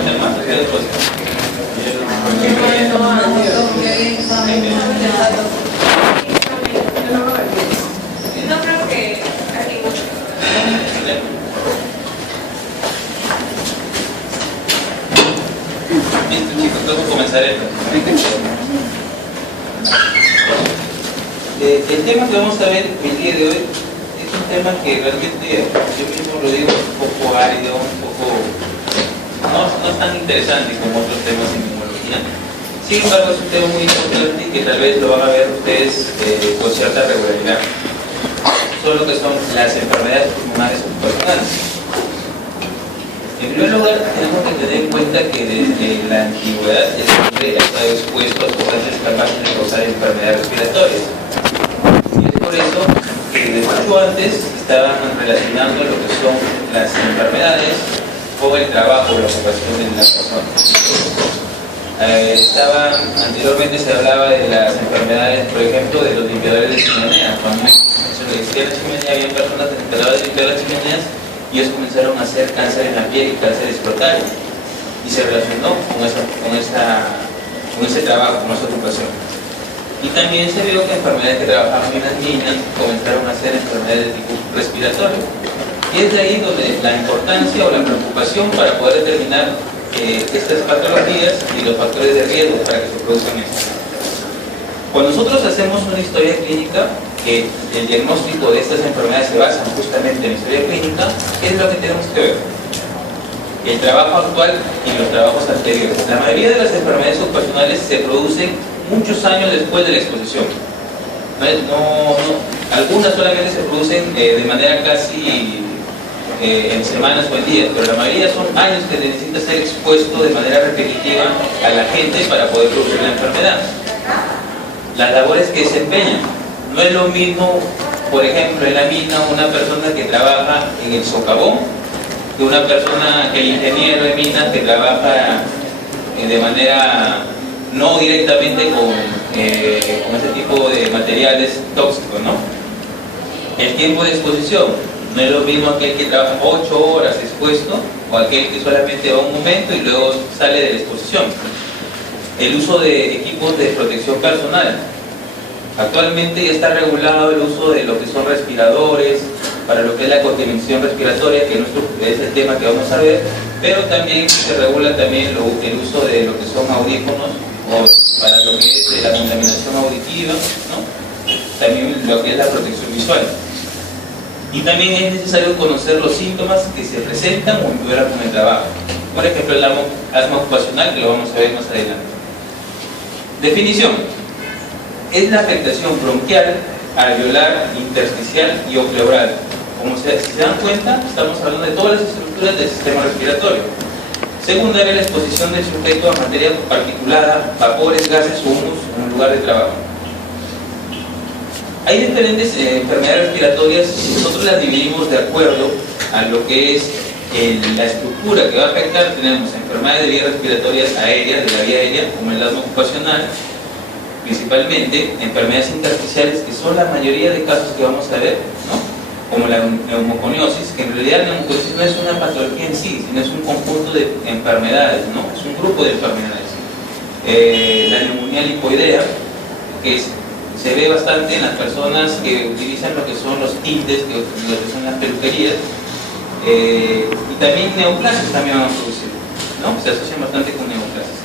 comparten más. Ya después. No creo que aquí. Listo, chicos, entonces comenzaré. El tema que vamos a ver el día de hoy es un tema que realmente yo mismo lo digo un poco árido, un poco no es tan interesante como otros temas en inmunología. Sin embargo, es un tema muy importante y que tal vez lo van a ver ustedes con cierta regularidad. Son lo que son las enfermedades pulmonares ocupacionales. En primer lugar, tenemos que tener en cuenta que desde la antigüedad el hombre ha estado expuesto a sustancias capaces de causar enfermedades respiratorias. Y es por eso que desde mucho antes estaban relacionando lo que son las enfermedades con el trabajo, la ocupación de la persona. Anteriormente se hablaba de las enfermedades, por ejemplo, de los limpiadores de chimenea. Cuando se lo decía la chimenea, había personas que se encargaban de limpiar las chimeneas y ellos comenzaron a hacer cáncer en la piel y cáncer escrotal, y se relacionó con ese trabajo, con esa ocupación. Y también se vio que enfermedades que trabajaban en las minas comenzaron a ser enfermedades de tipo respiratorio. Y es de ahí donde la importancia o la preocupación para poder determinar estas patologías y los factores de riesgo para que se produzcan estas. Cuando nosotros hacemos una historia clínica, que el diagnóstico de estas enfermedades se basa justamente en la historia clínica, ¿qué es lo que tenemos que ver? El trabajo actual y los trabajos anteriores. La mayoría de las enfermedades ocupacionales se producen muchos años después de la exposición. Algunas solamente se producen de manera casi en semanas o en días, pero la mayoría son años que necesita ser expuesto de manera repetitiva a la gente para poder producir la enfermedad. Las labores que desempeñan. No es lo mismo, por ejemplo, en la mina, una persona que trabaja en el socavón, que una persona, que el ingeniero de minas que trabaja de manera no directamente con ese tipo de materiales tóxicos, ¿no? El tiempo de exposición. No es lo mismo aquel que trabaja 8 horas expuesto o aquel que solamente va un momento y luego sale de la exposición. El uso de equipos de protección personal. Actualmente ya está regulado el uso de lo que son respiradores, para lo que es la contaminación respiratoria, que es el tema que vamos a ver, pero también se regula también el uso de lo que son audífonos, o para lo que es la contaminación auditiva, ¿no? También lo que es la protección visual. Y también es necesario conocer los síntomas que se presentan o empeoran con el trabajo. Por ejemplo, el asma ocupacional, que lo vamos a ver más adelante. Definición. Es la afectación bronquial, alveolar, intersticial y o pleural. Como si se dan cuenta, estamos hablando de todas las estructuras del sistema respiratorio. Secundaria, la exposición del sujeto a materia particulada, vapores, gases o humos en un lugar de trabajo. Hay diferentes enfermedades respiratorias, nosotros las dividimos de acuerdo a lo que es la estructura que va a afectar. Tenemos enfermedades de vías respiratorias aéreas, de la vía aérea, como el asma ocupacional, principalmente enfermedades intersticiales, que son la mayoría de casos que vamos a ver, ¿no? Como la neumoconiosis, que en realidad la neumoconiosis no es una patología en sí, sino es un conjunto de enfermedades, ¿no? Es un grupo de enfermedades. La neumonía lipoidea, que se ve bastante en las personas que utilizan lo que son los tintes, lo que son las peluquerías, y también neoplasias también van a producir, ¿no? Se asocian bastante con neoplasias.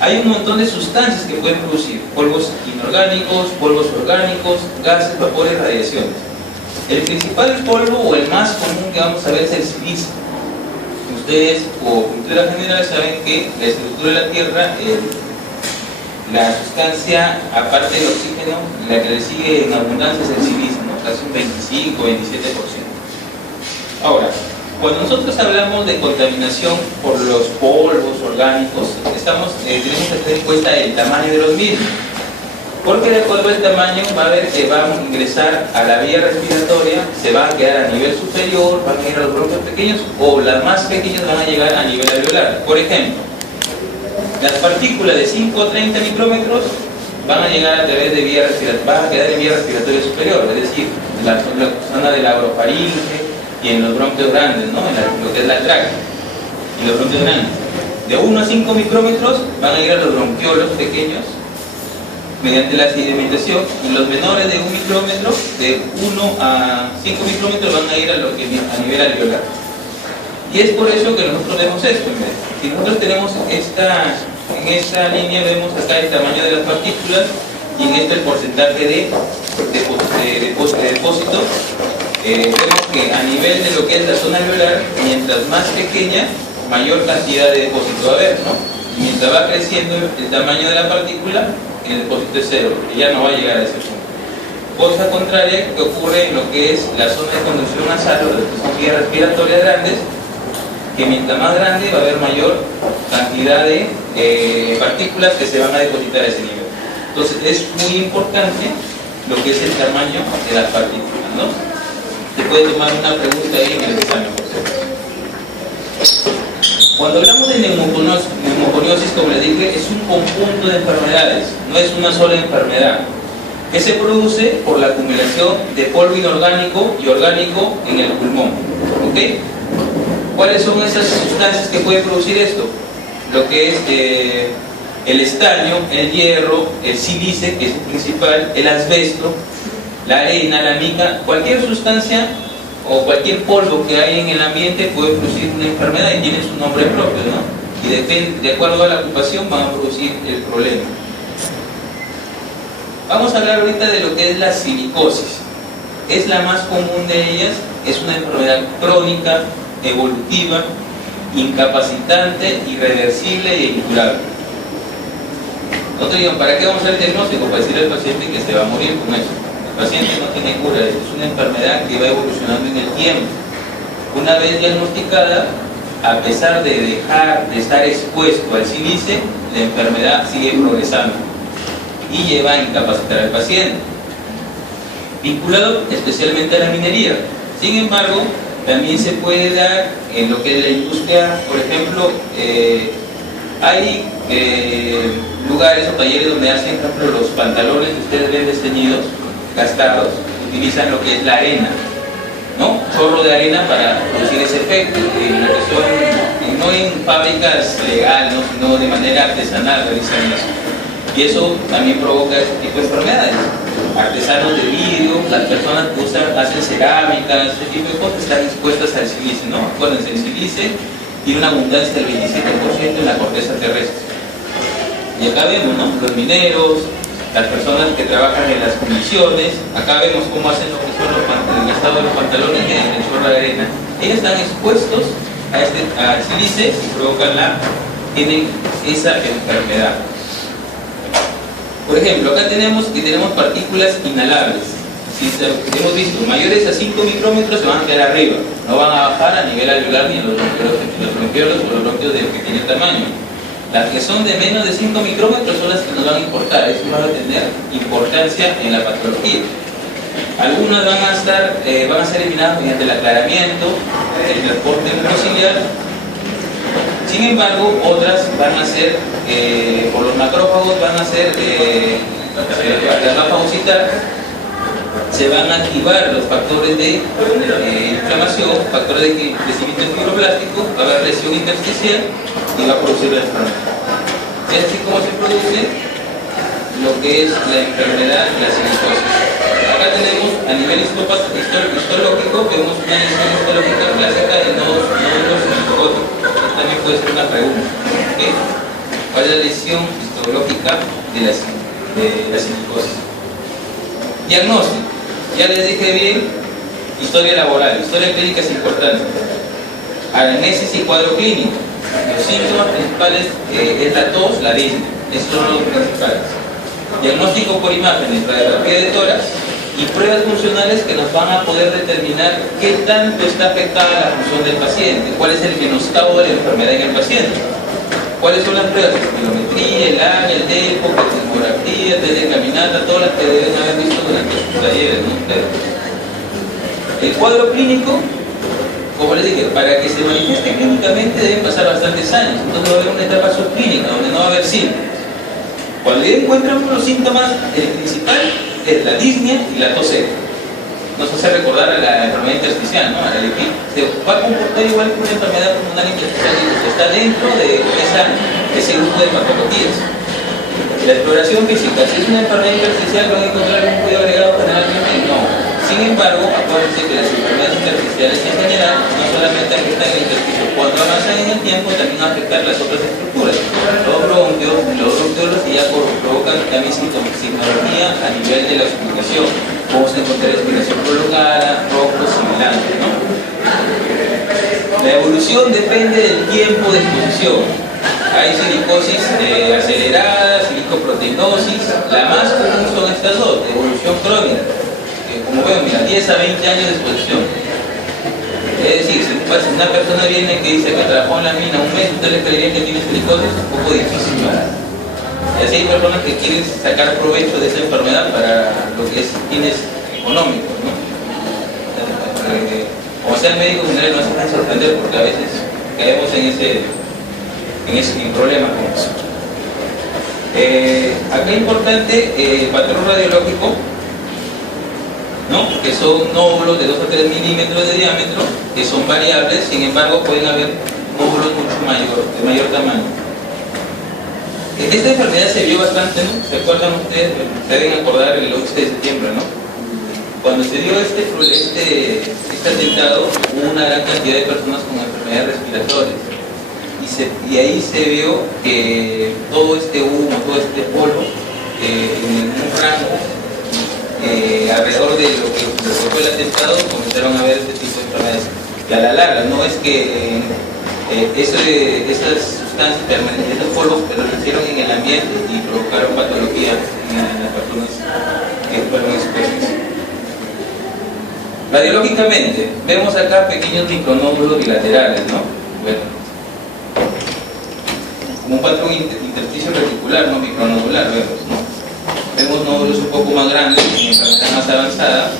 Hay un montón de sustancias que pueden producir: polvos inorgánicos, polvos orgánicos, gases, vapores, radiaciones. El principal polvo o el más común que vamos a ver es el silicio. Ustedes, por cultura general, saben que la estructura de la Tierra, la sustancia, aparte del oxígeno, la que le sigue en abundancia es el silicio, ¿no? Casi un 25-27%. Ahora, cuando nosotros hablamos de contaminación por los polvos orgánicos, tenemos que tener en cuenta el tamaño de los mismos, porque de acuerdo al tamaño va a haber que van a ingresar a la vía respiratoria, se van a quedar a nivel superior, van a ir a los bronquios pequeños, o las más pequeñas van a llegar a nivel alveolar. Por ejemplo, las partículas de 5 a 30 micrómetros van a llegar a través de vía respiratoria, van a quedar en vía respiratoria superior, es decir, en la zona de la orofaringe y en los bronquios grandes, ¿no? En lo que es la tráquea y los bronquios grandes. De 1 a 5 micrómetros van a ir a los bronquiolos pequeños mediante la sedimentación, y los menores de 1 micrómetro, de 1 a 5 micrómetros van a ir a lo que a nivel alveolar. Y es por eso que nosotros vemos esto. Si nosotros tenemos en esta línea vemos acá el tamaño de las partículas y en este el porcentaje de depósito. Vemos que a nivel de lo que es la zona alveolar, mientras más pequeña, mayor cantidad de depósito va a haber, ¿no? Y mientras va creciendo el tamaño de la partícula, el depósito es cero, porque ya no va a llegar a ese punto. Cosa contraria que ocurre en lo que es la zona de conducción nasal, o de las vías respiratorias grandes, que mientras más grande va a haber mayor cantidad de partículas que se van a depositar a ese nivel. Entonces es muy importante lo que es el tamaño de las partículas, ¿no? Se puede tomar una pregunta ahí en el examen, por cierto. Cuando hablamos de neumoconiosis, como les dije, es un conjunto de enfermedades, no es una sola enfermedad, que se produce por la acumulación de polvo inorgánico y orgánico en el pulmón. ¿Ok? ¿Cuáles son esas sustancias que pueden producir esto? Lo que es el estaño, el hierro, el sílice, que es el principal, el asbesto, la arena, la mica, cualquier sustancia o cualquier polvo que hay en el ambiente puede producir una enfermedad y tiene su nombre propio, ¿no? Y de acuerdo a la ocupación van a producir el problema. Vamos a hablar ahorita de lo que es la silicosis. Es la más común de ellas, es una enfermedad crónica, evolutiva, incapacitante, irreversible e incurable. Nosotros digan, ¿para qué vamos a hacer el diagnóstico? Para decirle al paciente que se va a morir con eso. El paciente no tiene cura, es una enfermedad que va evolucionando en el tiempo. Una vez diagnosticada, a pesar de dejar de estar expuesto al sílice, la enfermedad sigue progresando y lleva a incapacitar al paciente, vinculado especialmente a la minería. Sin embargo, también se puede dar en lo que es la industria. Por ejemplo, hay lugares o talleres donde hacen, por ejemplo, los pantalones que ustedes ven desteñidos, gastados, utilizan lo que es la arena, ¿no? Chorro de arena para producir ese efecto, en lo que son, no en fábricas legales, ¿no? Sino de manera artesanal realizan eso. Y eso también provoca este tipo de enfermedades. Artesanos de vidrio, las personas que hacen cerámicas, este tipo de cosas están expuestas al sílice, ¿no? Acuérdense, el sílice tiene una abundancia del 27% en la corteza terrestre. Y acá vemos, ¿no? Los mineros, las personas que trabajan en las fundiciones, acá vemos cómo hacen lo que son el gastado de los pantalones en el chorro de arena. Ellos están expuestos al sílice y tienen esa enfermedad. Por ejemplo, acá tenemos partículas inhalables. Si hemos visto, mayores a 5 micrómetros se van a quedar arriba, no van a bajar a nivel alveolar ni en los bronquiolos o los bronquios de pequeño tamaño. Las que son de menos de 5 micrómetros son las que nos van a importar, eso va a tener importancia en la patología. Algunas van a ser eliminadas mediante el aclaramiento, el transporte mucociliar. Sin embargo, otras van a ser, por los macrófagos, van a ser, la fagocitar, se van a activar los factores de inflamación, factores de crecimiento fibroblástico, va a haber lesión intersticial y va a producir la enfermedad. Y así como se produce lo que es la enfermedad de la silicosis. Acá tenemos a nivel histológico, vemos una lesión histológica clásica de nódulos histológicos. También puede ser una pregunta. ¿Okay? ¿Cuál es la lesión histológica de la silicosis? Diagnóstico. Ya les dije bien, historia laboral, historia clínica es importante. Anamnesis y cuadro clínico. Los síntomas principales es la tos, la disnea. Estos son los principales. Diagnóstico por imágenes, radiografía de tórax y pruebas funcionales que nos van a poder determinar qué tanto está afectada la función del paciente, cuál es el menoscabo de la enfermedad en el paciente. ¿Cuáles son las pruebas? Espirometría, el AMI, el DEPO, demografía, test de caminata, todas las que deben haber visto durante sus talleres, ¿no? El cuadro clínico, como les dije, para que se manifieste clínicamente deben pasar bastantes años, entonces va a haber una etapa subclínica donde no va a haber síntomas. Cuando ya encuentran los síntomas, el principal es la disnea y la tos seca. nos hace recordar a la enfermedad intersticial, ¿no? A la LP. Se va a comportar igual que una enfermedad pulmonar intersticial, está dentro de ese grupo de patologías. La exploración física, si es una enfermedad intersticial, ¿van a encontrar un cuidado agregado generalmente? No. Sin embargo, acuérdense que las enfermedades intersticiales en general no solamente afectan el intersticio, cuando avanzan en el tiempo también afectan las otras estructuras. Los bronquiolos que ya provocan también sintomatología a nivel de la explicación. Vamos a encontrar respiración prolongada, rojos, sibilantes, ¿no? La evolución depende del tiempo de exposición. Hay silicosis acelerada, silicoproteinosis. La más común son estas dos, evolución crónica. Como ven, mira, 10 a 20 años de exposición. Es decir, si una persona viene que dice que trabajó en la mina un mes, ¿ustedes le creerían que tiene silicosis? Un poco difícil, ¿verdad? Y así hay personas que quieren sacar provecho de esa enfermedad para lo que es fines económicos, ¿no? Como sea médico general, no se puede sorprender porque a veces caemos en ese problema con eso. Acá es importante el patrón radiológico, ¿no? Que son nódulos de 2 a 3 milímetros de diámetro, que son variables, sin embargo pueden haber nódulos mucho de mayor tamaño. Esta enfermedad se vio bastante, ¿no? ¿Se acuerdan ustedes? Se deben acordar el 11 de septiembre, ¿no? Cuando se dio este atentado, hubo una gran cantidad de personas con enfermedades respiratorias. Y ahí se vio que todo este humo, todo este polvo, en un rango alrededor de lo que fue el atentado, comenzaron a ver este tipo de enfermedades. Y a la larga, no es que esas sustancias permanentes, esos polvos permanecieron en el ambiente y provocaron patología en las personas que fueron expuestas. Radiológicamente, vemos acá pequeños micronódulos bilaterales, ¿no? Bueno, como un patrón intersticio reticular, no micronodular, vemos, ¿no? Vemos nódulos un poco más grandes en enfermedad más avanzada,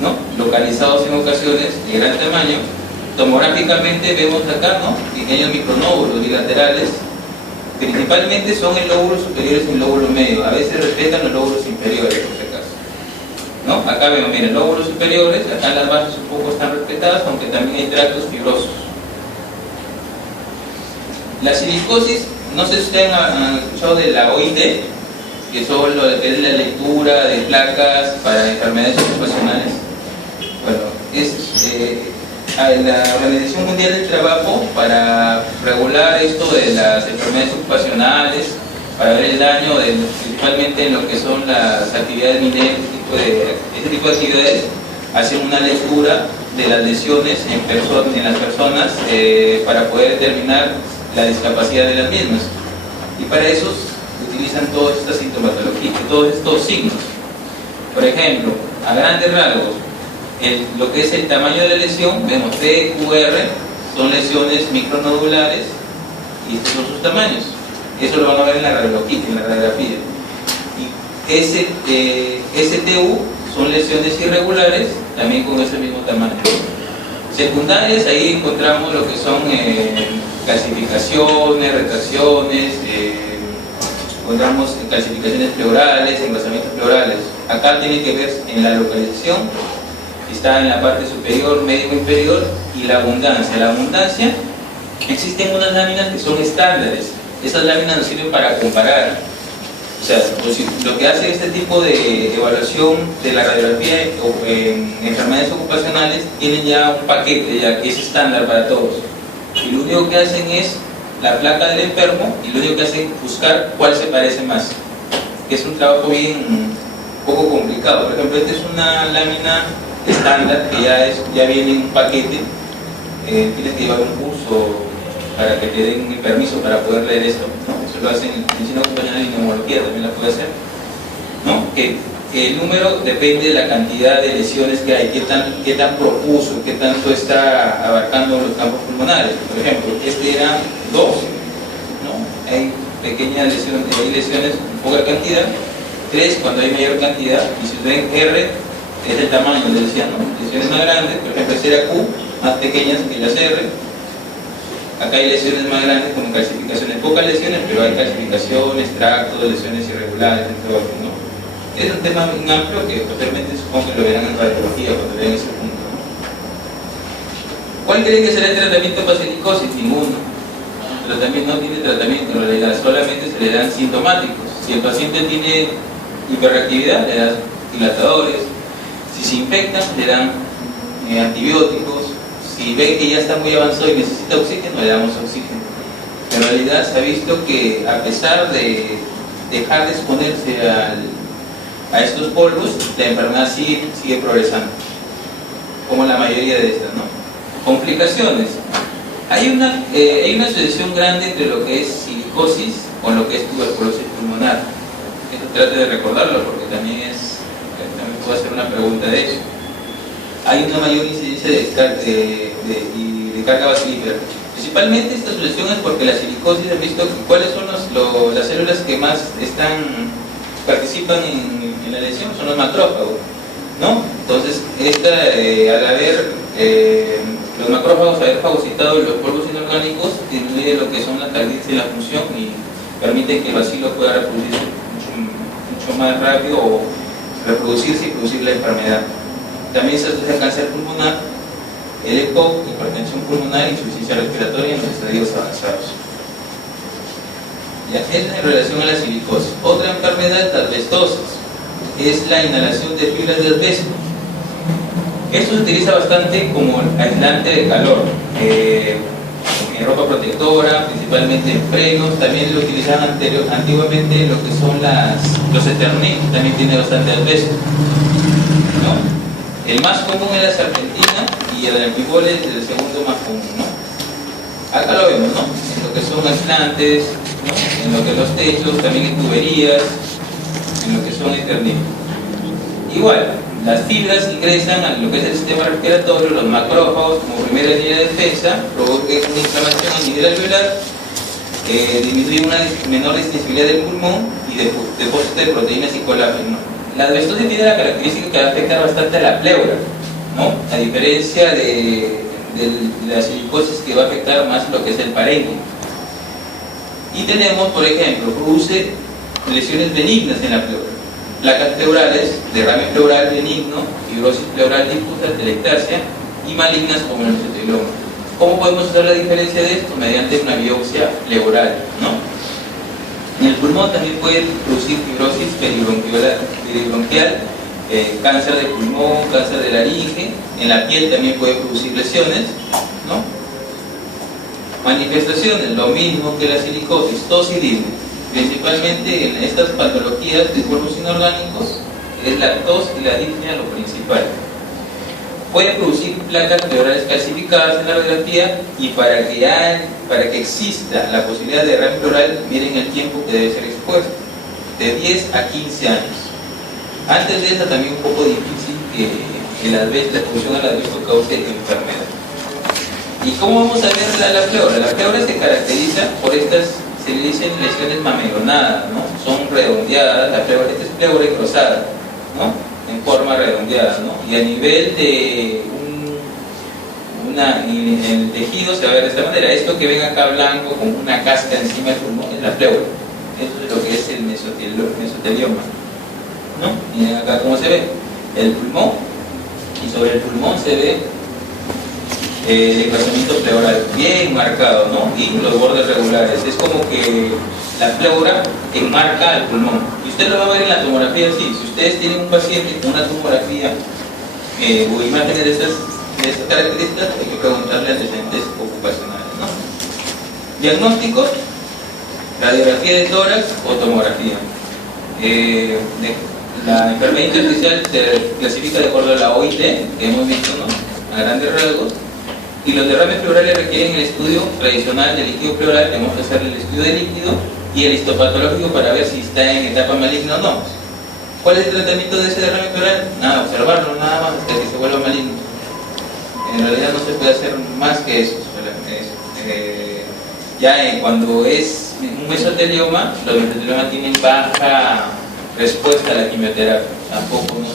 ¿no? Localizados en ocasiones de gran tamaño. Tomográficamente vemos acá, ¿no? Pequeños micronódulos bilaterales. Principalmente son en lóbulos superiores y en lóbulo medio. A veces respetan los lóbulos inferiores, por si acaso, ¿no? Acá vemos, miren, lóbulos superiores. Acá las bases un poco están respetadas, aunque también hay tractos fibrosos. La silicosis, no sé si ustedes han escuchado de la OIT, que son lo que es la lectura de placas para enfermedades ocupacionales. Bueno, es la Organización Mundial del Trabajo, para regular esto de las enfermedades ocupacionales, para ver el daño principalmente en lo que son las actividades mineras, ese tipo de actividades, hacen una lectura de las lesiones en las personas para poder determinar la discapacidad de las mismas. Y para eso utilizan todas estas sintomatologías, todos estos signos. Por ejemplo, a grandes rasgos, lo que es el tamaño de la lesión, vemos T, Q, R, son lesiones micronodulares y estos son sus tamaños. Eso lo van a ver en la radiografía. Y STU son lesiones irregulares, también con ese mismo tamaño. Secundarias, ahí encontramos lo que son calcificaciones, retracciones, encontramos calcificaciones pleurales, engrosamientos pleurales. Acá tiene que ver en la localización, está en la parte superior, medio o inferior, y la abundancia. La abundancia, existen unas láminas que son estándares. Esas láminas nos sirven para comparar. O sea, lo que hace este tipo de evaluación de la radiografía en enfermedades ocupacionales, tienen ya un paquete ya que es estándar para todos. Y lo único que hacen es la placa del enfermo, y lo único que hacen es buscar cuál se parece más. Que es un trabajo bien poco complicado. Por ejemplo, esta es una lámina estándar que ya viene en un paquete. Tienes que llevar un curso para que te den el permiso para poder leer esto, ¿no? Eso lo hacen en medicina ocupacional y neumología, también la puede hacer, ¿no? Que el número depende de la cantidad de lesiones que hay, qué tan profuso, qué tanto está abarcando los campos pulmonares. Por ejemplo, este era 2, ¿no? Hay pequeñas lesiones, hay lesiones en poca cantidad, 3 cuando hay mayor cantidad, y si ven R es el tamaño, les decía, ¿no? Lesiones más grandes, por ejemplo, este era Q, más pequeñas que las R. Acá hay lesiones más grandes como calcificaciones, pocas lesiones, pero hay calcificaciones, tractos, lesiones irregulares, entre otros, ¿no? Es un tema bien amplio que posteriormente supongo que lo verán en radiología cuando vean ese punto. ¿Cuál creen que será el tratamiento para silicosis? Ninguno. El tratamiento no tiene tratamiento, en realidad solamente se le dan sintomáticos. Si el paciente tiene hiperreactividad, le dan dilatadores. Si se infecta, le dan antibióticos. Si ven que ya está muy avanzado y necesita oxígeno, le damos oxígeno. En realidad se ha visto que a pesar de dejar de exponerse a estos polvos, la enfermedad sigue progresando, como la mayoría de estas, ¿no? Complicaciones. Hay una asociación grande entre lo que es silicosis con lo que es tuberculosis pulmonar. Esto trate de recordarlo porque también puedo hacer una pregunta de eso. Hay una mayor incidencia de carga bacilífera. Principalmente esta asociación es porque la silicosis, han visto cuáles son las células que más participan en la lesión, son los macrófagos, ¿no? Entonces, al haber los macrófagos haber fagocitado los polvos inorgánicos, disminuye lo que son la tardicia y la función y permite que el bacilo pueda reproducirse mucho más rápido o reproducirse y producir la enfermedad. También se asocia cáncer pulmonar, el EPOC, hipertensión pulmonar y insuficiencia respiratoria en los estadios avanzados. Ya, es en relación a la silicosis. Otra enfermedad es la asbestosis, es la inhalación de fibras de asbesto. Esto se utiliza bastante como aislante de calor, en ropa protectora, principalmente en frenos. También lo utilizaban antiguamente lo que son los Eternit, también tiene bastante asbesto, ¿no? El más común es la serpentina y el alquimol es el segundo más común, ¿no? Acá lo vemos, ¿no? En lo que son aislantes, ¿no? En lo que los techos, también en tuberías, en lo que son Eternit. Igual, las fibras ingresan a lo que es el sistema respiratorio, los macrófagos como primera línea de defensa, provocan una inflamación a nivel alveolar, disminuye una menor distensibilidad del pulmón y depósito de proteínas y colágeno. La asbestosis tiene la característica que va a afectar bastante a la pleura, ¿no? A diferencia de la silicosis, que va a afectar más lo que es el parénquima. Y tenemos, por ejemplo, produce lesiones benignas en la pleura. Placas pleurales, derrame pleural benigno, fibrosis pleural difusa, telectasia y malignas como el mesotelioma. ¿Cómo podemos hacer la diferencia de esto? Mediante una biopsia pleural, ¿no? En el pulmón también puede producir fibrosis peribronquial, cáncer de pulmón, cáncer de laringe. En la piel también puede producir lesiones, ¿no? Manifestaciones, lo mismo que la silicosis, tos y disnea. Principalmente en estas patologías de polvos inorgánicos es la tos y la disnea lo principal. Puede producir placas pleurales calcificadas en la radiografía y para que exista la posibilidad de derrame pleural, miren el tiempo que debe ser expuesto, de 10 a 15 años. Antes de eso también un poco difícil que la exposición al asbesto cause enfermedad. ¿Y cómo vamos a ver la pleura? La pleura se caracteriza por estas, se le dicen lesiones mamelonadas, ¿no? Son redondeadas, esta es pleura engrosada, ¿no? En forma redondeada, ¿no? Y a nivel de en el tejido se va a ver de esta manera. Esto que ven acá blanco con una casca encima del pulmón es la pleura. Esto es lo que es el mesotelioma, ¿no? Miren acá cómo se ve el pulmón, y sobre el pulmón se ve el engrosamiento pleural bien marcado, ¿no? Y los bordes regulares. Es como que la pleura enmarca el pulmón. Y usted lo va a ver en la tomografía así. Si ustedes tienen un paciente con una tomografía o imágenes de estas características, hay que preguntarle antecedentes ocupacionales, ¿no? Diagnósticos: radiografía de tórax o tomografía. La enfermedad intersticial se clasifica de acuerdo a la OIT, que hemos visto, ¿no? A grandes rasgos. Y los derrames pleurales requieren el estudio tradicional del líquido pleural. Tenemos que hacer el estudio del líquido y el histopatológico para ver si está en etapa maligna o no. ¿Cuál es el tratamiento de ese derrame pleural? Nada, observarlo nada más hasta que se vuelva maligno. En realidad no se puede hacer más que eso. Cuando es un mesotelioma, los mesoteliomas tienen baja respuesta a la quimioterapia. Tampoco no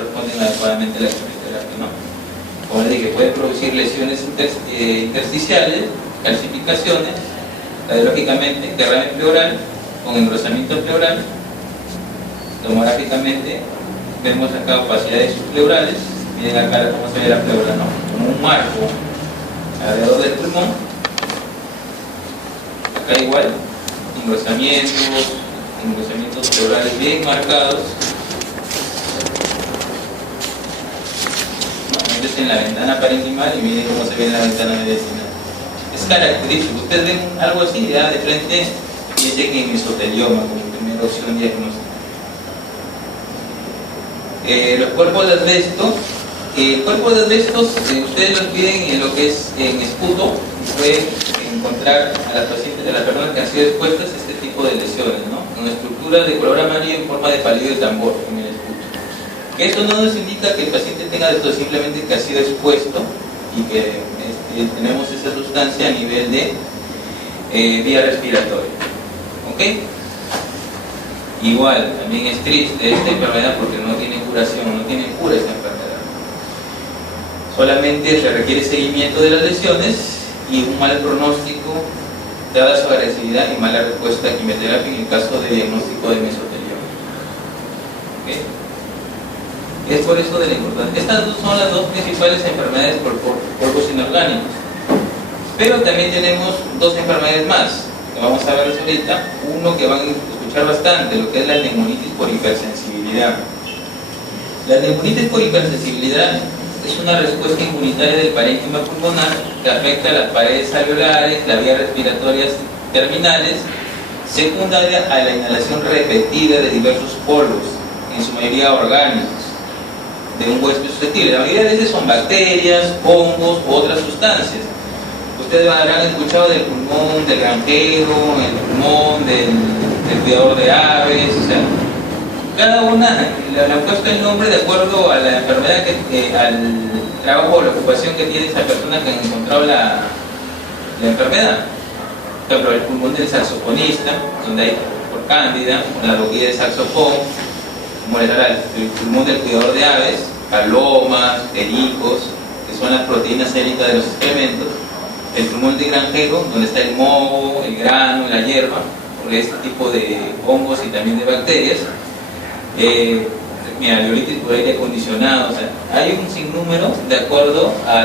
responden adecuadamente a la quimioterapia, ¿no? Como les dije, puede producir lesiones intersticiales, calcificaciones, radiológicamente, derrame pleural con engrosamiento pleural, tomográficamente vemos acá opacidades subpleurales. Miren acá cómo se ve la pleura, ¿no? Como un marco alrededor del pulmón. Acá igual, engrosamientos pleurales bien marcados. Entonces en la ventana parenquimal y miren cómo se ve en la ventana mediastinal. Es característico. Ustedes ven algo así, ya de frente, piense que en mesotelioma como primera opción diagnóstica. Los cuerpos de asbesto. Cuerpos de asbesto, ustedes los piden en lo que es en esputo, pueden encontrar a las pacientes, a las personas que han sido expuestas a este tipo de lesiones, ¿no? Con estructuras de color amarillo en forma de palillo de tambor en el esputo. Esto no nos indica que el paciente tenga esto, simplemente que ha sido expuesto y que tenemos esa sustancia a nivel de vía respiratoria. ¿Ok? Igual, también es triste esta enfermedad porque no tiene curación, no tiene cura esta enfermedad. Solamente se requiere seguimiento de las lesiones y un mal pronóstico dada su agresividad y mala respuesta a quimioterapia en el caso de diagnóstico de mesotelioma. ¿Okay? Es por eso de la importancia. Estas son las dos principales enfermedades por polvos inorgánicos. Pero también tenemos dos enfermedades más, que vamos a ver ahorita. Uno que van a escuchar bastante, lo que es la neumonitis por hipersensibilidad. La neumonitis por hipersensibilidad es una respuesta inmunitaria del parénquima pulmonar que afecta a las paredes alveolares, las vías respiratorias terminales, secundaria a la inhalación repetida de diversos polvos, en su mayoría orgánicos, de un huésped susceptible. La mayoría de veces son bacterias, hongos u otras sustancias. Ustedes habrán escuchado del pulmón del granjero, el pulmón del cuidador de aves, o sea, cada una le han puesto el nombre de acuerdo a la enfermedad, al trabajo o la ocupación que tiene esa persona que ha encontrado la enfermedad. Por ejemplo, el pulmón del saxofonista, donde hay por cándida, la boquilla de saxofón, como les dará el pulmón del cuidador de aves, palomas, pericos, que son las proteínas séricas de los excrementos, el pulmón del granjero, donde está el moho, el grano, la hierba, por este tipo de hongos y también de bacterias. Aleolitis por aire acondicionado, o sea, hay un sinnúmero de acuerdo a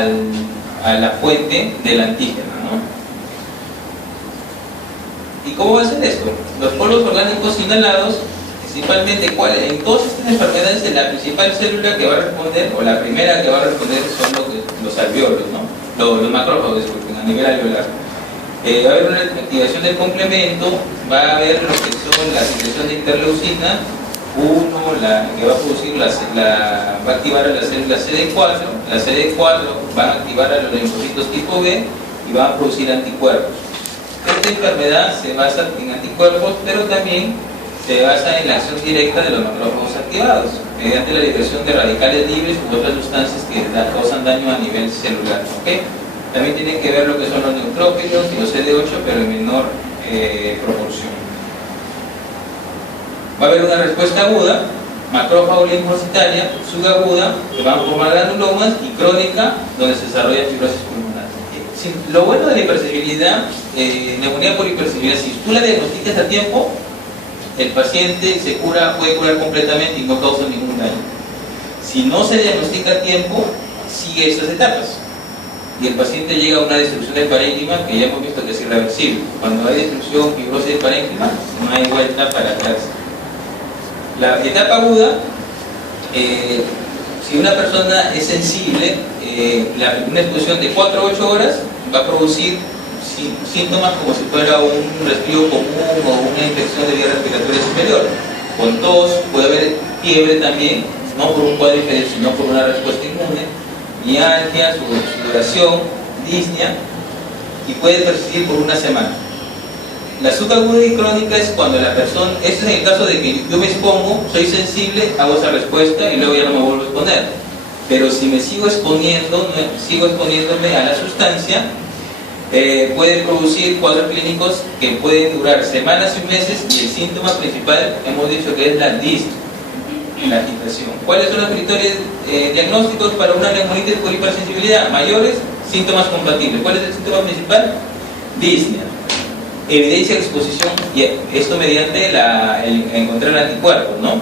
la fuente del antígeno, ¿no? ¿Y cómo va a ser esto? Los polvos orgánicos inhalados, principalmente, en todas estas enfermedades, la principal célula que va a responder, o la primera que va a responder, son los alveolos, ¿no? Los macrófagos, disculpen, a nivel alveolar. Va a haber una activación del complemento, va a haber lo que son la secreción de interleucina 1, que va a producir va a activar a la célula CD4, la CD4 va a activar a los linfocitos tipo B y va a producir anticuerpos. Esta enfermedad se basa en anticuerpos, pero también se basa en la acción directa de los macrófagos activados, mediante la liberación de radicales libres u otras sustancias que causan daño a nivel celular. ¿Okay? También tiene que ver lo que son los neutrófilos y los CD8, pero en menor proporción. Va a haber una respuesta aguda, macrófago linfocitaria, subaguda, que van a formar granulomas, y crónica, donde se desarrolla fibrosis pulmonar. Lo bueno de la hipersensibilidad, neumonía por hipersensibilidad, si tú la diagnosticas a tiempo, el paciente puede curar completamente y no causa ningún daño. Si no se diagnostica a tiempo, sigue estas etapas. Y el paciente llega a una destrucción del parénquima, que ya hemos visto que es irreversible. Cuando hay destrucción, fibrosis del parénquima, no hay vuelta para atrás. La etapa aguda, si una persona es sensible, una exposición de 4 a 8 horas va a producir síntomas como si fuera un resfrío común o una infección de vía respiratoria superior, con tos, puede haber fiebre también, no por un cuadro inferior, sino por una respuesta inmune, mialgia, sudoración, disnea, y puede persistir por una semana. La subaguda y crónica es cuando la persona, esto es en el caso de que yo me expongo, soy sensible, hago esa respuesta y luego ya no me vuelvo a exponer. Pero si me sigo exponiéndome a la sustancia, puede producir cuadros clínicos que pueden durar semanas y meses, y el síntoma principal hemos dicho que es la disnea, la agitación. ¿Cuáles son los criterios diagnósticos para una neumonitis por hipersensibilidad? Mayores, síntomas compatibles. ¿Cuál es el síntoma principal? Disnea. Evidencia de exposición, y esto mediante encontrar anticuerpos, ¿no?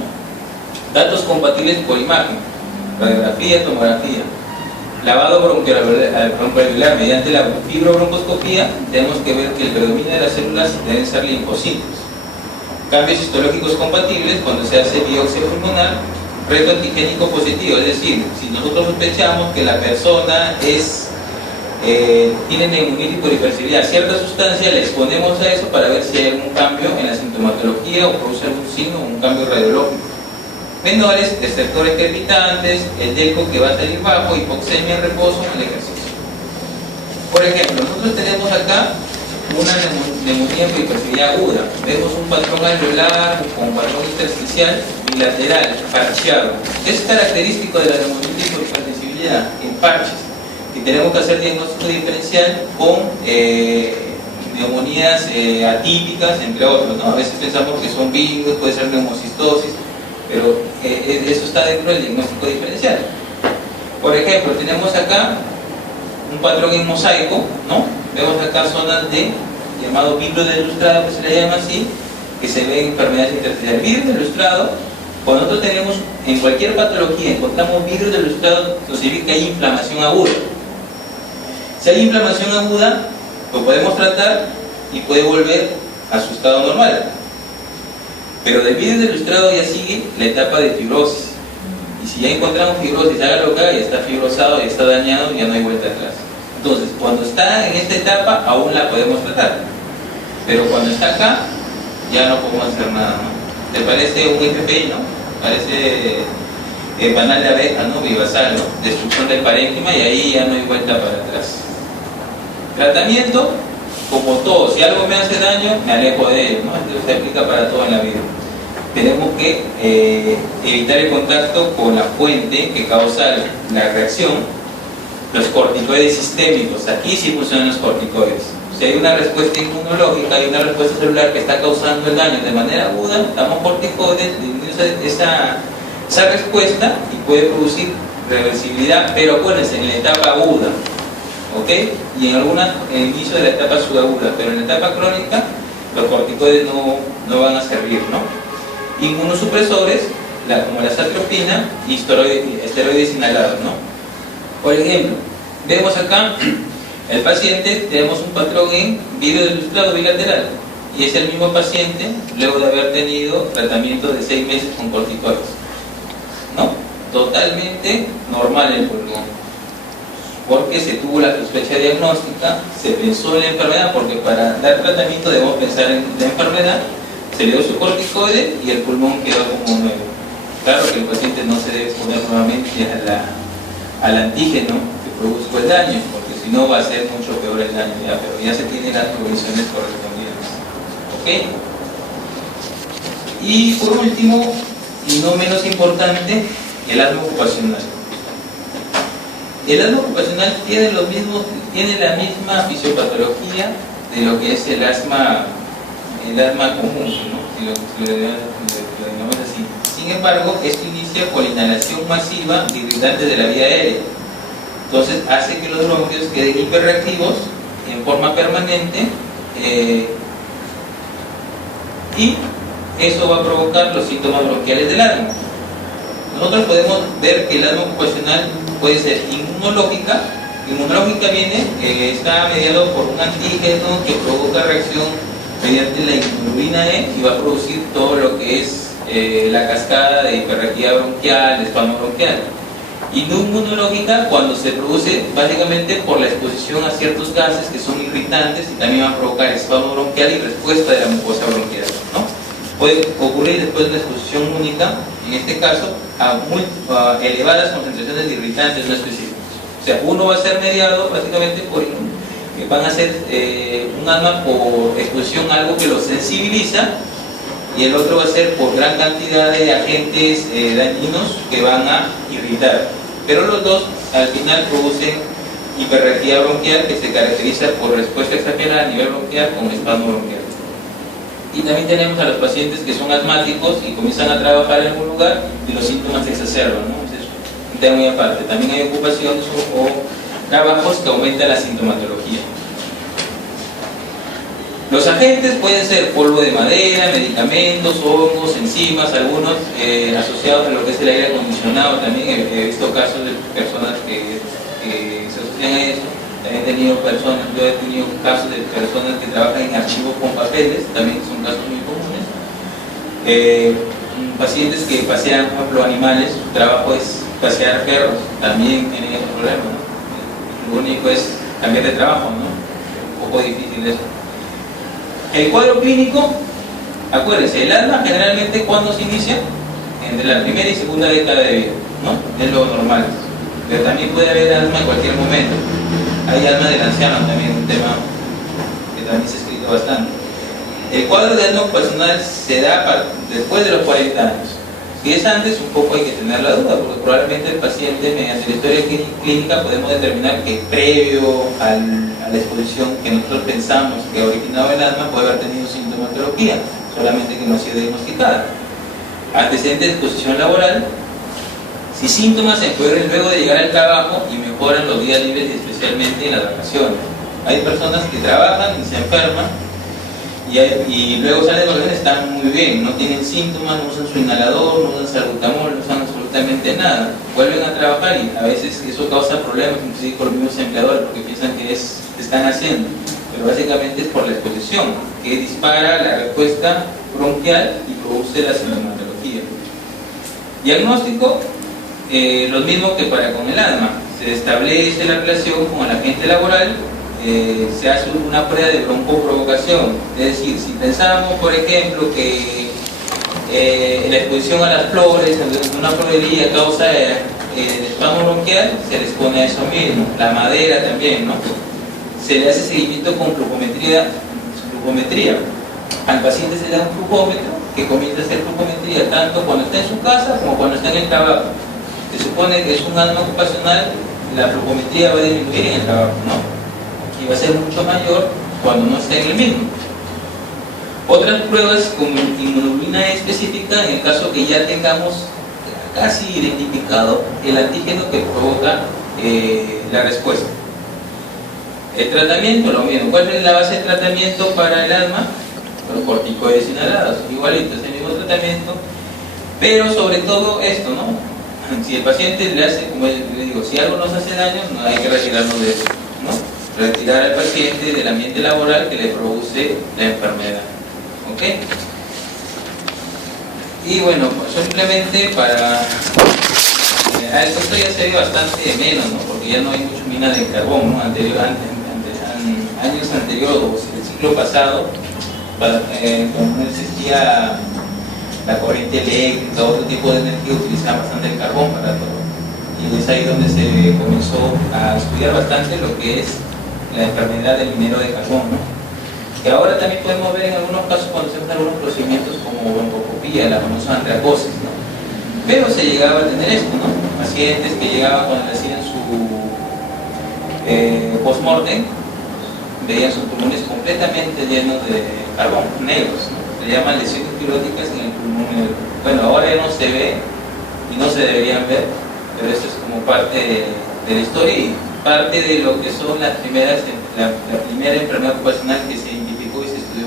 Datos compatibles por imagen, radiografía, tomografía. Lavado bronquialveolar mediante la fibrobroncoscopía, tenemos que ver que el predominio de las células deben ser linfocitos. Cambios histológicos compatibles cuando se hace biopsia pulmonar, reto antigénico positivo, es decir, si nosotros sospechamos que la persona tiene neumonía por hipersensibilidad a cierta sustancia, le exponemos a eso para ver si hay algún cambio en la sintomatología o produce algún signo o un cambio radiológico. Menores, desertores crepitantes, el delco que va a salir bajo, hipoxemia en reposo en el ejercicio. Por ejemplo, nosotros tenemos acá una neumonía por hipersensibilidad aguda. Vemos un patrón alveolar con patrón intersticial bilateral, parcheado. Es característico de la neumonía por hipersensibilidad en parches. Y tenemos que hacer diagnóstico diferencial con neumonías atípicas, entre otros, ¿no? A veces pensamos que son virus, puede ser neumocistosis, pero eso está dentro del diagnóstico diferencial. Por ejemplo, tenemos acá un patrón en mosaico, ¿no? Vemos acá zonas de llamado vidrio de ilustrado, que se le llama así, que se ven enfermedades intersticiales. Vidrio de ilustrado, cuando nosotros tenemos en cualquier patología, encontramos vidrio de ilustrado, eso significa que hay inflamación aguda. Si hay inflamación aguda, lo podemos tratar y puede volver a su estado normal. Pero del vidrio de ilustrado ya sigue la etapa de fibrosis. Y si ya encontramos fibrosis, hágalo acá, ya está fibrosado, ya está dañado, ya no hay vuelta atrás. Entonces, cuando está en esta etapa, aún la podemos tratar. Pero cuando está acá, ya no podemos hacer nada, ¿no? ¿Te parece un FPI, no? Parece panal de abeja, ¿no? Vivasal, ¿no? Destrucción del parénquima y ahí ya no hay vuelta para atrás. Tratamiento, como todo, si algo me hace daño, me alejo de ello, ¿no? Esto se aplica para todo en la vida. Tenemos que evitar el contacto con la fuente que causa la reacción. Los corticoides sistémicos, aquí sí funcionan los corticoides. Si hay una respuesta inmunológica, hay una respuesta celular que está causando el daño de manera aguda, damos corticoides, disminuye esa respuesta y puede producir reversibilidad, pero acuérdense, en la etapa aguda, ¿ok? Y en el inicio de la etapa subaguda, pero en la etapa crónica los corticoides no van a servir, ¿no? Inmunosupresores, como la atropina y esteroides inhalados, ¿no? Por ejemplo, vemos acá el paciente, tenemos un patrón en vidrio de ilustrado bilateral y es el mismo paciente luego de haber tenido tratamiento de 6 meses con corticoides, ¿no? Totalmente normal el pulmón, porque se tuvo la sospecha diagnóstica, se pensó en la enfermedad, porque para dar tratamiento debemos pensar en la enfermedad, se le dio su corticoide y el pulmón quedó como nuevo. Claro que el paciente no se debe exponer nuevamente al antígeno que produjo el daño, porque si no va a ser mucho peor el daño, ya, pero ya se tienen las prevenciones correspondientes. ¿Ok? Y por último, y no menos importante, el asma ocupacional. El asma ocupacional tiene la misma fisiopatología de lo que es el asma común, ¿no? Si lo denominamos así. Sin embargo, esto inicia con la inhalación masiva de irritantes de la vía aérea. Entonces hace que los bronquios queden hiperreactivos en forma permanente y eso va a provocar los síntomas bronquiales del asma. Nosotros podemos ver que el asma ocupacional puede ser inmunológica. Inmunológica está mediado por un antígeno que provoca reacción mediante la inmunoglobulina E y va a producir todo lo que es la cascada de hiperreactividad bronquial, de espasmo bronquial. Y no inmunológica cuando se produce básicamente por la exposición a ciertos gases que son irritantes y también van a provocar espasmo bronquial y respuesta de la mucosa bronquial, ¿no? Puede ocurrir después de la exposición única, en este caso, a elevadas concentraciones de irritantes no específicos. O sea, uno va a ser mediado básicamente por van a ser un asma por exposición a algo que lo sensibiliza, y el otro va a ser por gran cantidad de agentes dañinos que van a irritar. Pero los dos al final producen hiperreactividad bronquial, que se caracteriza por respuesta extrapiral a nivel bronquial con espasmo bronquial. Y también tenemos a los pacientes que son asmáticos y comienzan a trabajar en algún lugar y los síntomas se exacerban, ¿no? Es un tema muy aparte. También hay ocupaciones o trabajos que aumentan la sintomatología. Los agentes pueden ser polvo de madera, medicamentos, hongos, enzimas, algunos asociados a lo que es el aire acondicionado. También he visto casos de personas que se asocian a eso. También yo he tenido casos de personas que trabajan en archivos con papeles, también son casos muy comunes. Pacientes que pasean, por ejemplo, animales, su trabajo es pasear perros, también tienen ese problema, ¿no? Lo único es cambiar de trabajo, ¿no? Un poco difícil eso. El cuadro clínico, acuérdense, el asma generalmente cuando se inicia, entre la primera y segunda década de vida, ¿no? Es lo normal. Pero también puede haber asma en cualquier momento. Hay asma del anciano también, un tema que también se ha escrito bastante. El cuadro de asma ocupacional se da después de los 40 años. Si es antes, un poco hay que tener la duda, porque probablemente el paciente, mediante la historia clínica, podemos determinar que previo a la exposición que nosotros pensamos que ha originado el asma, puede haber tenido sintomatología, solamente que no ha sido diagnosticada. Antecedentes de exposición laboral, si síntomas se empeoran luego de llegar al trabajo y mejoran los días libres, y especialmente en las vacaciones. Hay personas que trabajan y se enferman, y luego salen de vacaciones, están muy bien, no tienen síntomas, no usan su inhalador, no usan salbutamol, no usan absolutamente nada. Vuelven a trabajar y a veces eso causa problemas, inclusive con los mismos empleadores, porque piensan que están haciendo. Pero básicamente es por la exposición, que dispara la respuesta bronquial y produce la sintomatología. Diagnóstico, lo mismo que con el asma. Se establece la relación con el agente laboral. Se hace una prueba de broncoprovocación, es decir, si pensamos por ejemplo que la exposición a las flores, una florería causa espasmo bronquial, se les pone a eso mismo, la madera también, ¿no? Se le hace seguimiento con flujometría. Al paciente se le da un flujómetro que comienza a hacer flujometría tanto cuando está en su casa como cuando está en el trabajo. Se supone que es un asma ocupacional, la flujometría va a disminuir en el trabajo, ¿no? Y va a ser mucho mayor cuando no esté en el mismo. Otras pruebas como inmunoglobulina específica, en el caso que ya tengamos casi identificado el antígeno que provoca la respuesta. El tratamiento, lo mismo. ¿Cuál es la base de tratamiento para el asma? Los corticoides inhalados, igualito, es el mismo tratamiento, pero sobre todo esto, ¿no? Si el paciente le hace, como le digo, si algo nos hace daño, no hay que retirarnos de eso, ¿no? Retirar al paciente del ambiente laboral que le produce la enfermedad. ¿Ok? Y bueno, simplemente para... esto ya se ve bastante menos, ¿no? Porque ya no hay mucho mina de carbón, ¿no? Años anteriores, o el ciclo pasado, cuando no existía la corriente eléctrica, otro tipo de energía, utilizaban bastante el carbón para todo. Y es ahí donde se comenzó a estudiar bastante lo que es la enfermedad del minero de carbón, ¿no? Que ahora también podemos ver en algunos casos cuando se hacen algunos procedimientos como broncoscopía, la famosa andracosis, ¿no? Pero se llegaba a tener esto, ¿no? Pacientes que llegaban cuando le hacían su post-mortem, veían sus pulmones completamente llenos de carbón, negros, ¿no? Se llaman lesiones piróticas en el pulmón negro. Bueno, ahora ya no se ve y no se deberían ver, pero esto es como parte de la historia y parte de lo que son las primeras, la primera enfermedad ocupacional que se identificó y se estudió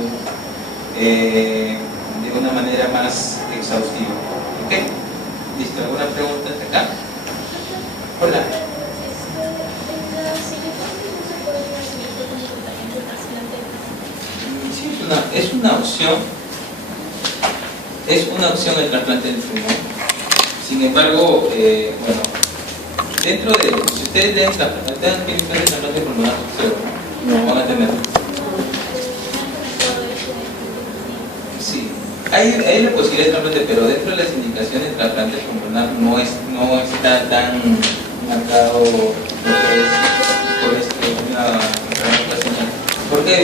de una manera más exhaustiva. ¿Ok? ¿Listo? ¿Alguna pregunta hasta acá? Hola. Sí, es una opción. Es una opción el trasplante del pulmón. Sin embargo, bueno, dentro de, si ustedes leen trasplante pulmonar, ¿no? Van a tener. Sí, hay la posibilidad de trasplante, pero dentro de las indicaciones de trasplante pulmonar no está tan marcado lo que es por una enfermedad ocupacional. ¿Por qué?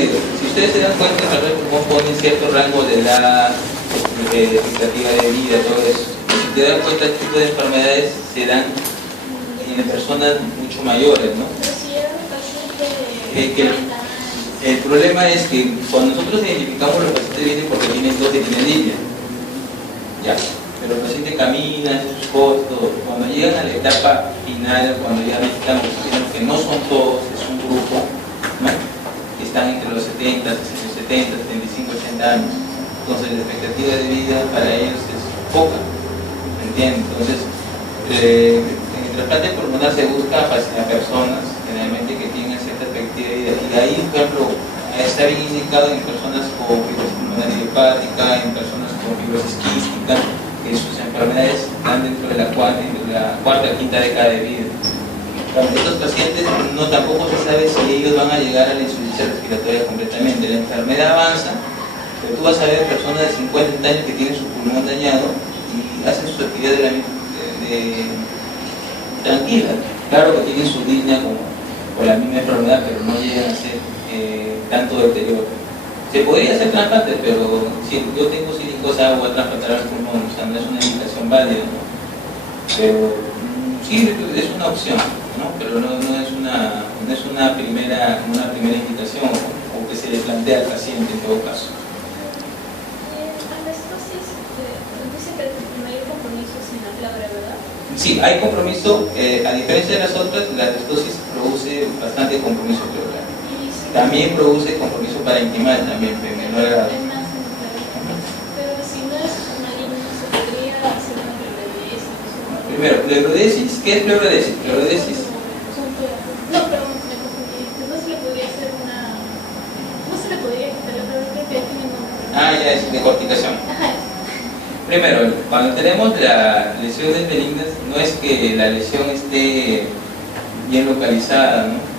Si ustedes se dan cuenta, el trasplante pulmón pone cierto rango de edad, de expectativa de vida, todo eso. Si te das cuenta, este tipo de enfermedades se dan en personas mucho mayores, ¿no? El problema es que cuando nosotros identificamos los pacientes vienen porque tienen tos y tienen lidia, ya, pero el paciente camina, hace sus cosas, todo. Cuando llegan a la etapa final, cuando ya necesitamos que no son todos, es un grupo, ¿no? Que están entre los 70 y 60 70, 75, 80 años. Entonces la expectativa de vida para ellos es poca, ¿me entiendes? Entonces, en el trasplante pulmonar se busca a personas generalmente que tienen cierta expectativa de vida, y de ahí, por ejemplo, está bien indicado en personas con fibrosis pulmonar idiopática, en personas con fibrosis quística, que sus enfermedades están dentro de la cuarta o quinta década de vida. Para estos pacientes tampoco se sabe si ellos van a llegar a la insuficiencia respiratoria completamente. La enfermedad avanza, pero tú vas a ver personas de 50 años que tienen su pulmón dañado y hacen su actividad tranquila. Claro que tienen su disnea con la misma enfermedad, pero no llegan a ser tanto deterioro. Se podría hacer trasplante, pero si yo tengo silicosa, voy a trasplantar al pulmón, o sea, no es una indicación válida, ¿no? Pero sí, es una opción, ¿no? Pero no es una primera indicación o que se le plantea al paciente en todo caso. Dice que el mayor compromiso es en la pleura, ¿verdad? Sí, hay compromiso, a diferencia de las otras, la alestosis produce bastante compromiso pleural. También produce compromiso parenquimal también, en menor grado. Pero si no es maligno, ¿se podría hacer una pleurodesis? Primero, pleurodesis, ¿qué es pleurodesis? Pleurodesis. No, pero me confundí. No se le podría hacer una... No se le podría quitar la pleura, que tiene un nombre. Ah, ya, es decorticación. Ajá. Primero, cuando tenemos las lesiones benignas, no es que la lesión esté bien localizada, ¿no?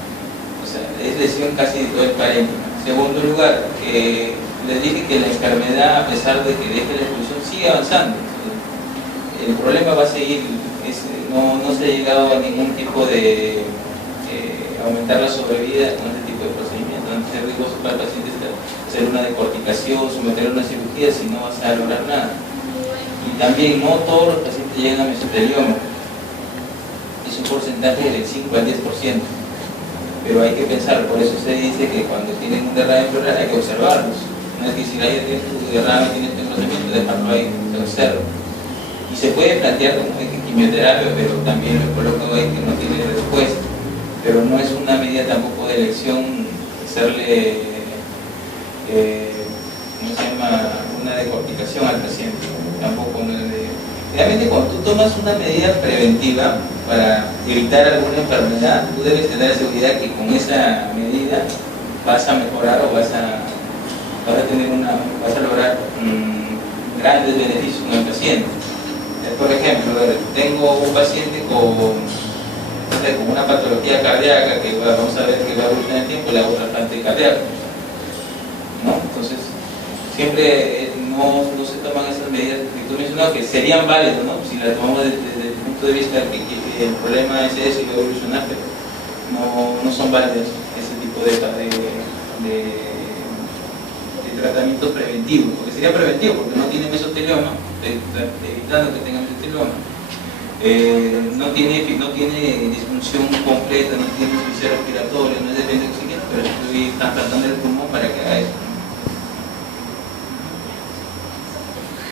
O sea, es lesión casi de todo el parénquima. Segundo lugar, les dije que la enfermedad, a pesar de que deje la expulsión, sigue avanzando. El problema va a seguir, no se ha llegado a ningún tipo de aumentar la sobrevida con este tipo de procedimientos. No es riesgoso para el paciente hacer una decorticación, someterlo a una cirugía, si no vas a lograr nada. Y también no todos los pacientes llegan a mesotelioma. Es un porcentaje del 5 al 10%. Pero hay que pensar, por eso se dice que cuando tienen un derrame pleural hay que observarlos. No es que si ya tienes tu derrame, tienes tu procedimiento, dejarlo ahí, se observa. Y se puede plantear como quimioterapia, pero también lo coloco ahí que no tiene respuesta. Pero no es una medida tampoco de elección hacerle, ¿cómo se llama?, una decorticación al paciente. Tampoco no es de... Realmente cuando tú tomas una medida preventiva para evitar alguna enfermedad, tú debes tener la seguridad que con esa medida vas a mejorar o vas a lograr grandes beneficios con el paciente. Por ejemplo, tengo un paciente con una patología cardíaca que vamos a ver que va a evolucionar en el tiempo, le hago trasplante cardíaco, ¿no? Entonces, siempre no se toman esas medidas que tú mencionabas, que serían válidas, ¿no? Si las tomamos desde el punto de vista de que el problema es eso y va a evolucionar, pero no son válidas ese tipo de tratamientos preventivos, porque sería preventivo, porque no tiene mesotelioma, evitando que tenga mesotelioma, no tiene disfunción completa, no tiene insuficiencia respiratoria, no es dependiente de oxígeno, pero estoy trasplantando el pulmón para